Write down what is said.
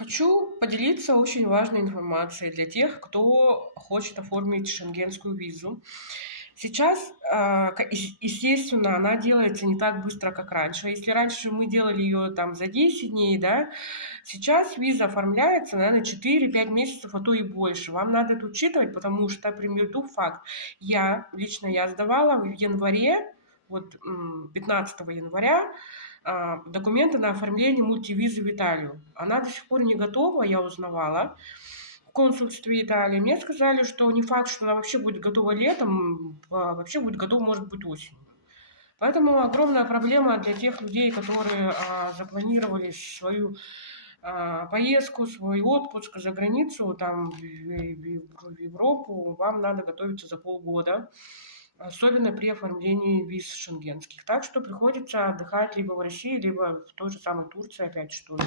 Хочу поделиться очень важной информацией для тех, кто хочет оформить шенгенскую визу. Сейчас, естественно, она делается не так быстро, как раньше. Если раньше мы делали ее там за 10 дней, да, сейчас виза оформляется, наверное, 4-5 месяцев, а то и больше. Вам надо это учитывать, потому что, приведу факт. Лично я сдавала в январе, вот 15 января, документы на оформление мультивизы в Италию. Она до сих пор не готова, я узнавала в консульстве Италии. Мне сказали, что не факт, что она вообще будет готова летом, вообще будет готова, может быть, осенью. Поэтому огромная проблема для тех людей, которые запланировали свою поездку, свой отпуск за границу, там, в Европу. Вам надо готовиться за полгода, особенно при оформлении виз шенгенских. Так что приходится отдыхать либо в России, либо в той же самой Турции, опять что ли.